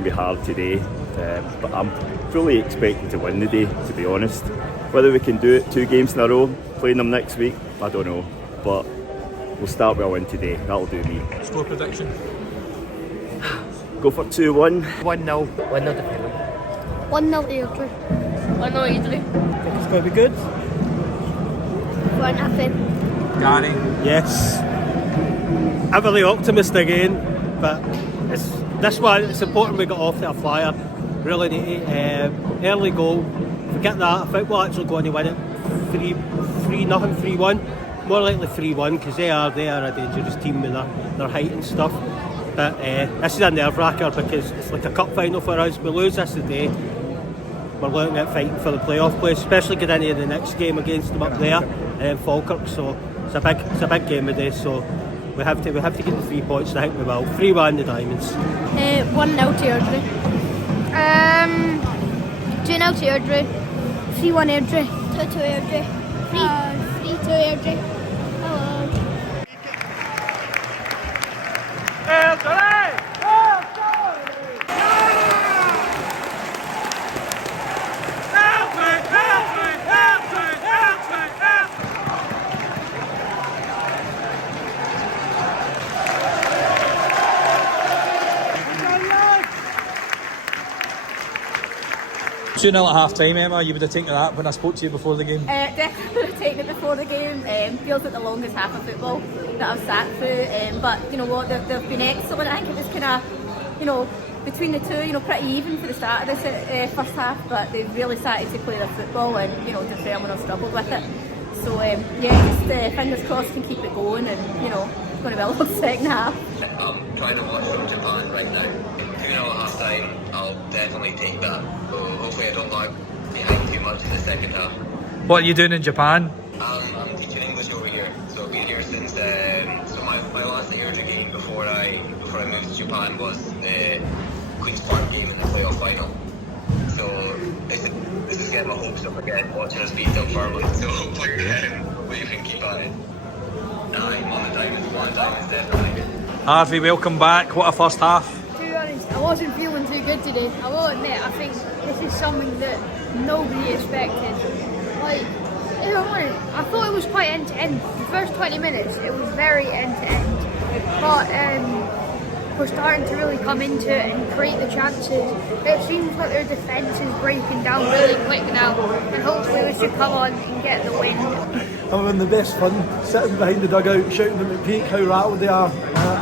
going to be hard today, but I'm fully expecting to win the day, to be honest. Whether we can do it 2 games in a row, playing them next week, I don't know. But we'll start with a win today, that'll do me. Score prediction? Go for 2-1. 1-0. 1-0 to Philly. 1-0 Airdrie. 1-0 Airdrie. I think it's going to be good. 1-0. Gary? Yes. I'm really optimistic again, but it's important we got off to a flyer. Really need early goal. Forget that. I think we're actually going to win it 3-0, 3-1. More likely 3-1 because they are a dangerous team with their height and stuff. But this is a nerve-wracker because it's like a cup final for us. We lose this today, we're looking at fighting for the playoff place, especially getting into the next game against them up there and then Falkirk. So it's a big game today. So we have to get the 3 points. I think we will. 3-1 the Diamonds. 1-0 to Airdrie. 2-0 to Airdrie. 3-1 Airdrie. 2-2 Airdrie. 3-2 Airdrie. Two 0 at half time, Emma. You would have taken that when I spoke to you before the game? Definitely would have taken it before the game. Feels like the longest half of football that I've sat through. But you know what, they've been excellent. I think it was kind of, between the two, pretty even for the start of this first half. But they've really started to play their football, and Dunfermline have struggled with it. So just fingers crossed can keep it going, and it's going to be a long second half. I'm trying to watch from Japan right now. 2-0 at half time, I'll definitely take that. So hopefully I don't lag behind too much in the second half. What are you doing in Japan? I'm teaching English over here, so I've been here since. So my last Airdrie game before I moved to Japan was the Queen's Park game in the playoff final. So this is getting my hopes up again, watching us beat Dunfermline. So hopefully we can keep at it. I'm on the Diamonds. One Diamonds definitely. Harvey, welcome back. What a first half. To be honest, I wasn't feeling too good today. I will admit, I think this is something that nobody expected. Like, if I'm honest, I thought it was quite end-to-end. The first 20 minutes, it was very end-to-end. But we're starting to really come into it and create the chances. It seems like their defence is breaking down really quick now, and hopefully we should come on and get the win. I'm having the best fun, sitting behind the dugout, shouting them at peak how rattled they are.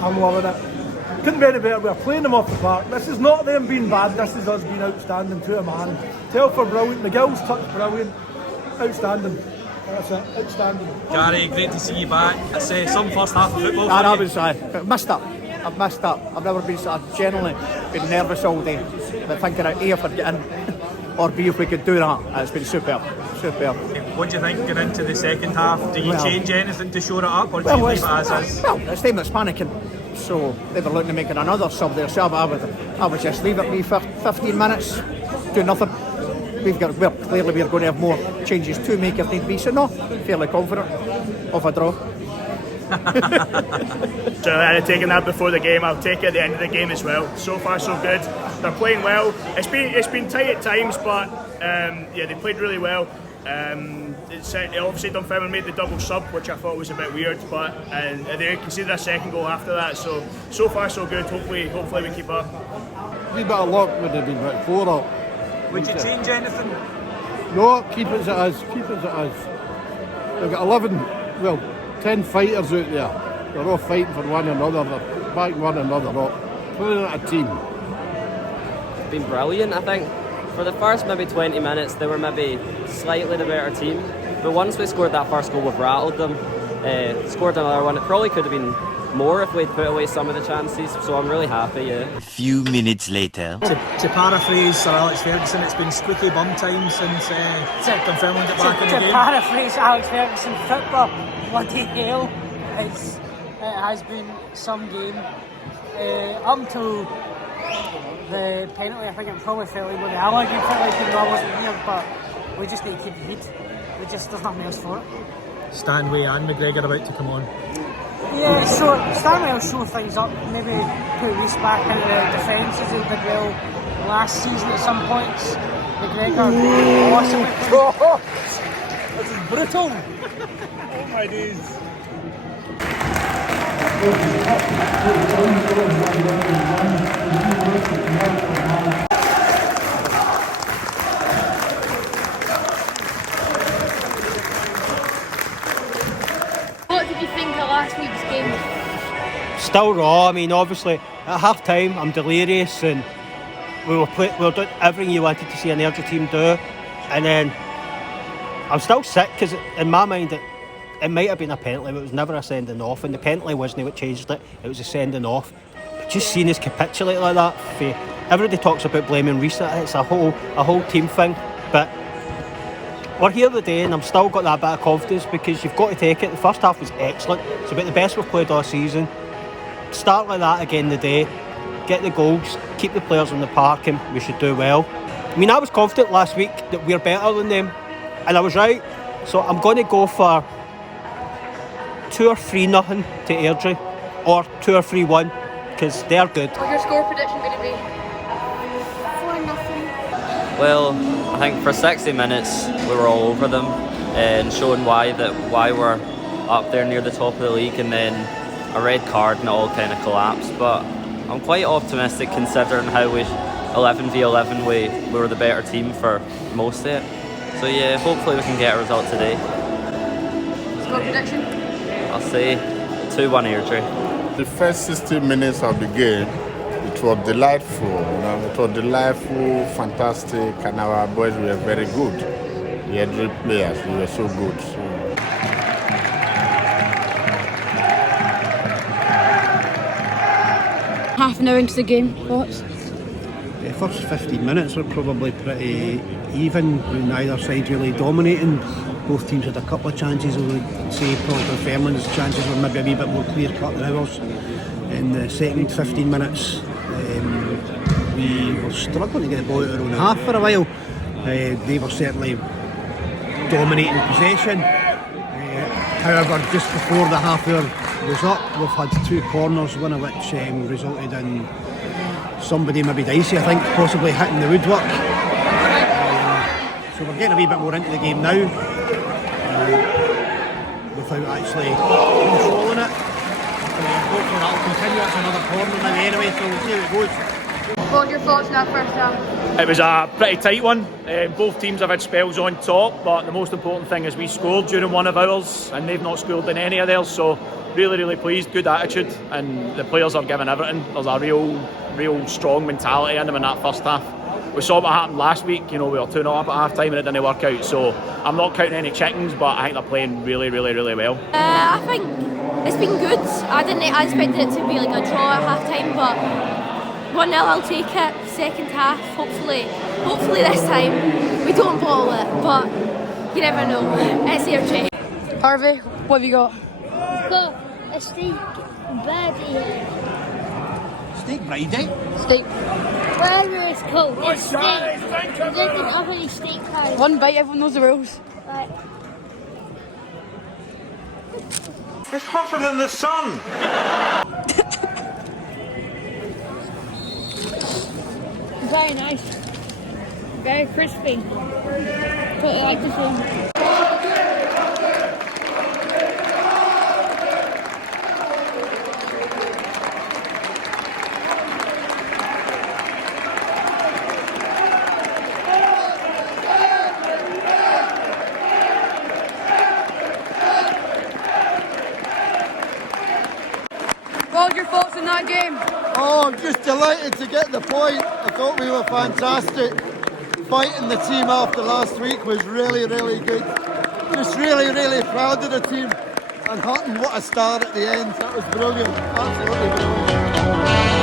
I'm loving it. Couldn't be any better. We're playing them off the park. This is not them being bad, this is us being outstanding to a man. Telfer brilliant, McGill's touch brilliant. Outstanding. That's it, outstanding. Gary, great to see you back. It's some first half of football. I was missed up. I've missed up. I've never been so. I've generally been nervous all day. But thinking A, if I'd get in, or B, if we could do that. It's been superb. What do you think going into the second half? Do you change anything to shore it up, or do you leave it as is? Well, it's them that's panicking. So they were looking to make another sub there. So I would just leave it. 15 minutes, do nothing. We're going to have more changes to make if need be. So no, fairly confident of a draw. So I had taken that before the game. I'll take it at the end of the game as well. So far so good. They're playing well. It's been tight at times, but they played really well. Obviously Dunfermline made the double sub, which I thought was a bit weird, but they conceded a second goal after that. So far so good. Hopefully we keep up. A wee bit of luck would have been about 4 up. Would you change anything? No, keep it as it is. We've got 10 fighters out there. They're all fighting for one another. They're backing one another up. Playing at a team. It's been brilliant, I think. For the first maybe 20 minutes, they were maybe slightly the better team. But once we scored that first goal, we've rattled them. Scored another one. It probably could have been more if we'd put away some of the chances. So I'm really happy, A few minutes later. To paraphrase Sir Alex Ferguson, it's been squeaky bum time since Dunfermline got back in the game. To paraphrase Alex Ferguson, football, bloody hell. It has been some game. Up until the penalty, I think it probably felt like the Alloy game felt like I wasn't here, but we just need to keep the heat. There's nothing else for it. Stanway and McGregor about to come on. Yeah, so Stanway will show things up, maybe put Reece back into the defence as he did well last season at some points. McGregor possibly. Oh, this is brutal. Oh my days. What did you think of last week's game? Still raw. I mean, obviously at half time I'm delirious, and we were doing everything you wanted to see an Airdrie team do, and then I'm still sick because in my mind it might have been a penalty, but it was never a sending off, and the penalty wasn't what changed it. It was a sending off. But just seeing us capitulate like that, everybody talks about blaming Reece. It's a whole team thing, but we're here today and I've still got that bit of confidence because you've got to take it. The first half was excellent. It's about the best we've played all season. Start like that again today, get the goals, keep the players on the park, and we should do well. I mean, I was confident last week that we're better than them, and I was right. So I'm going to go for 2 or 3-0 to Airdrie, or 2 or 3-1, because they're good. What's your score prediction going to be? 4-0. Well, I think for 60 minutes we were all over them and showing why we're up there near the top of the league, and then a red card and it all kind of collapsed. But I'm quite optimistic considering how 11v11 we were the better team for most of it. So yeah, hopefully we can get a result today. Score prediction? I'll say 2-1 Airdrie. The first 60 minutes of the game, it was delightful. It was delightful, fantastic, and our boys were very good. The Airdrie players, they were so good. Half an hour into the game, thoughts? The first 15 minutes were probably pretty even, with neither side really dominating. Both teams had a couple of chances. I would say probably Dunfermline's chances were maybe a wee bit more clear cut than ours. In the second 15 minutes, we were struggling to get the ball out of our own half for a while. They were certainly dominating possession. However, just before the half hour was up, we've had 2 corners, one of which resulted in somebody, maybe Dicey, I think, possibly hitting the woodwork. So we're getting a wee bit more into the game now, without actually controlling it. Hopefully that'll continue. It's another corner now anyway, so we'll see how it goes. What were your thoughts in that first half? It was a pretty tight one. Both teams have had spells on top, but the most important thing is we scored during one of ours, and they've not scored in any of theirs. So really pleased, good attitude, and the players are giving everything. There's a real strong mentality in them in that first half. We saw what happened last week. We were 2-0 up at half time and it didn't work out. So I'm not counting any chickens, but I think they're playing really well. I think it's been good. I expected it to be like a draw at half time, but 1-0 I'll take it. Second half, hopefully this time we don't bottle it, but you never know. It's Airdrie. Harvey, what have you got? Got a steak Brady. Steak Brady? Steak. Whatever it's called. It's steak. You didn't have any steak pies. One bite, everyone knows the rules. Right. It's hotter than the sun. Very nice. Very crispy. Totally like this one. What were your thoughts in that game? Oh, I'm just delighted to get the point. I thought we were fantastic. Fighting the team after last week was really good. Just really proud of the team. And Hutton, what a start at the end. That was brilliant. Absolutely brilliant.